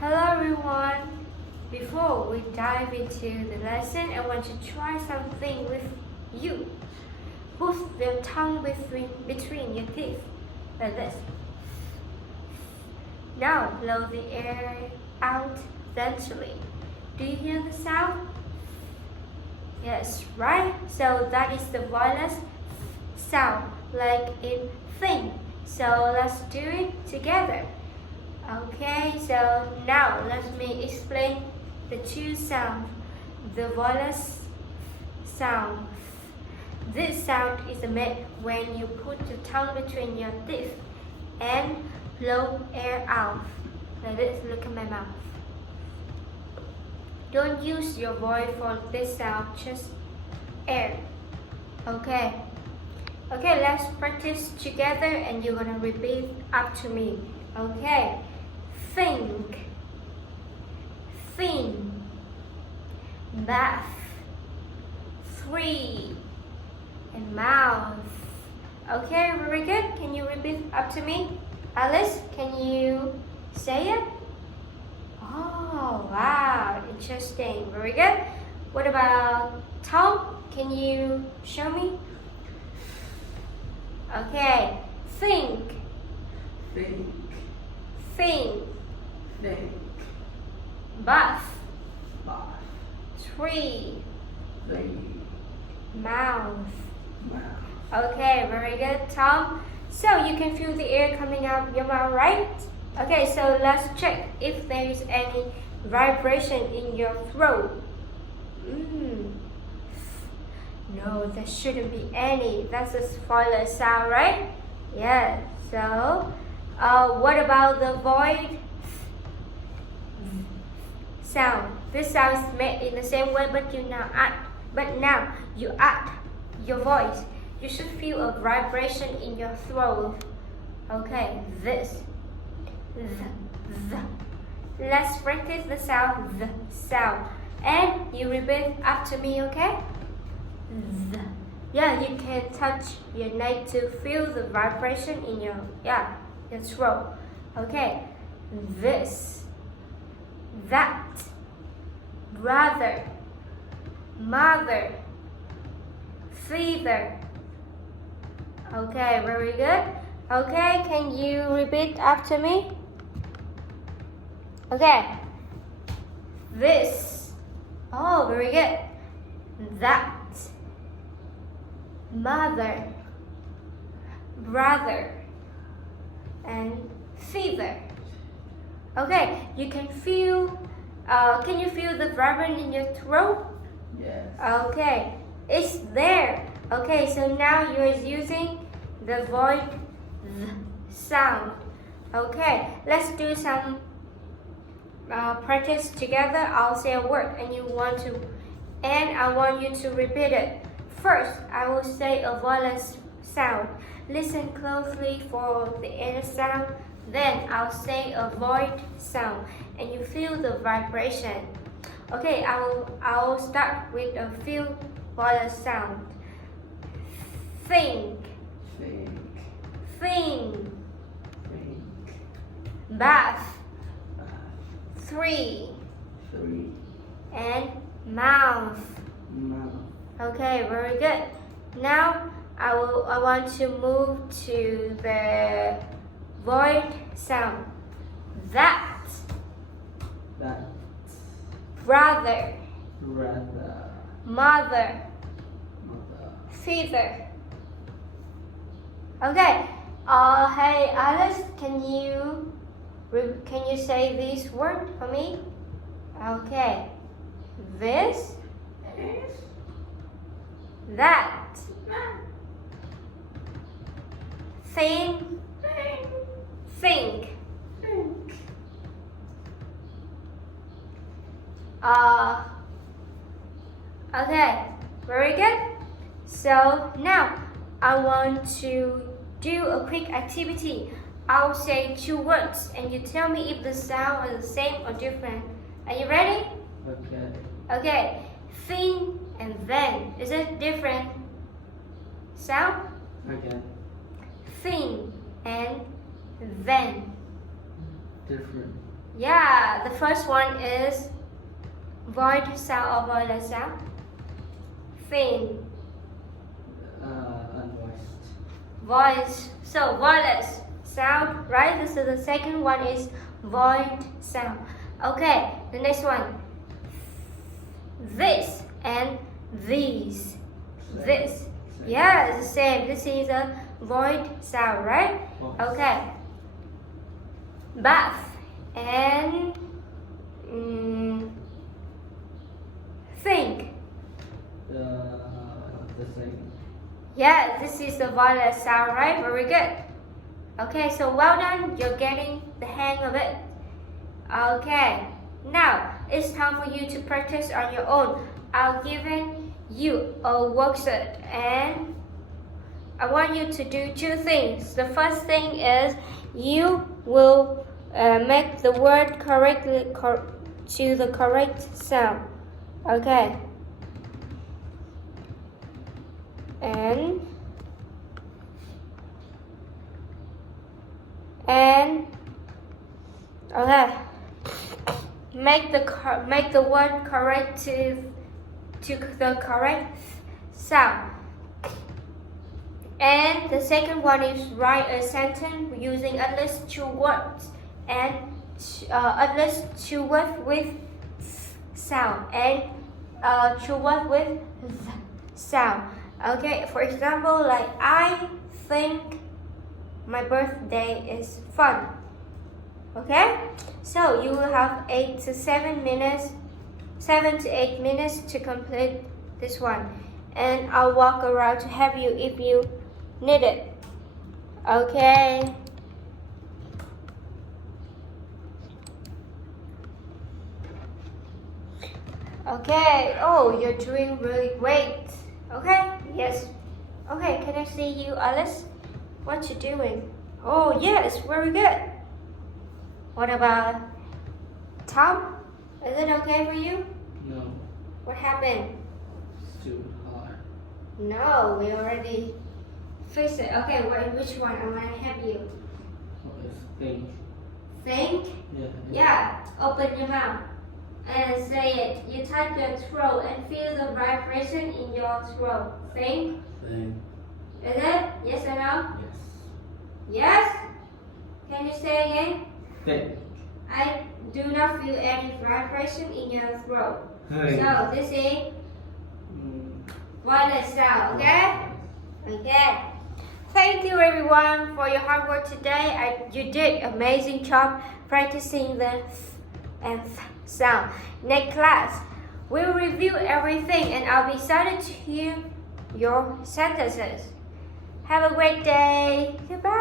Hello everyone! Before we dive into the lesson, I want to try something with you. Put the tongue between your teeth, like this. Now blow the air out gently. Do you hear the sound? Yes, right? So that is the voiceless sound, like in thing. So let's do it together. Okay, so now let me explain the two sounds. The voiceless sound. This sound is made when you put the tongue between your teeth and blow air out. Like this, look at my mouth. Don't use your voice for this sound, just air. Okay. Okay, let's practice together and you're gonna repeat after me. Okay. Think, fin, bath, three, and mouth. Okay, very good. Can you repeat after me? Alice, can you say it? Oh, wow, interesting. Very good. What about Tom? Can you show me? Okay, think, Think, fin, think, bath, bath, tree, three, mouth. mouth. Okay, very good, Tom. So you can feel the air coming out your mouth, right? Okay, so let's check if there is any vibration in your throat. No, there shouldn't be any. That's a spoiler sound, right? Yeah. So, what about the void sound? This sound is made in the same way, but now you add your voice. You should feel a vibration in your throat. Okay, this. Let's practice the sound. And you repeat after me, okay? Yeah, you can touch your neck to feel the vibration in your throat. Okay, this, that, brother, mother, feather. Okay, very good. Okay, can you repeat after me? Okay, this. Oh, very good. That, mother, brother, and feather. Okay, you can feel. Can you feel the vibrant in your throat? Yes. Okay, it's there. Okay, so now you're using the void sound. Okay, let's do some practice together. I'll say a word and I want you to repeat it. First, I will say a voiceless sound. Listen closely for the inner sound. Then I'll say a void sound and you feel the vibration. Okay, I will start with a few voiceless sound. Think, Think, fin, think, bath, bath, three, three, and mouth. mouth. Okay, very good. Now I want to move to the void sound. That, That, brother, brother, mother, mother. feather. Okay. Hey Alice, can you say this word for me? Okay. This, that, think, think. Okay, very good. So now I want to do a quick activity. I'll say two words and you tell me if the sound is the same or different. Are you ready? Okay. Okay, fin and then. Is it different sound? Okay. Fin and then. Different. Yeah, the first one is void sound or voiceless sound. Thin. Unvoiced. Voice. So voiceless sound, right? So the second one is void sound. Okay, the next one. This and these. Same. This. Same. Yeah, it's the same. This is a void sound, right? Voice. Okay. Bath and think. The same. Yeah, this is the voiceless sound, right? Very good. Okay, so well done. You're getting the hang of it. Okay, now it's time for you to practice on your own. I'll give you a worksheet and I want you to do two things. The first thing is you will make the word correctly to the correct sound. Okay. And okay, make the word correct to the correct sound. And the second one is write a sentence using at least two words and at least two words with sound and two words with sound. Okay, for example, like I think my birthday is fun. Okay, so you will have 7 to 8 minutes to complete this one, and I'll walk around to help you if you need it. Okay. Okay. Oh, you're doing really great. Okay. Yes. Okay. Can I see you, Alice? What you doing? Oh, yes. Very good. What about Tom? Is it okay for you? No. What happened? It's too hard. No, we already fixed it. Okay, which one? I want to help you. Okay, think. Think? Yeah. Yeah. Open your mouth and say it. You touch your throat and feel the vibration in your throat. Think? Think. Is it? Yes or no? Yes. Yes? Can you say again? Think. I do not feel any vibration in your throat. Think. So this is wireless sound, okay? Okay. Thank you everyone for your hard work today. You did amazing job practicing the th and th sound. Next class, we'll review everything and I'll be excited to hear your sentences. Have a great day. Goodbye.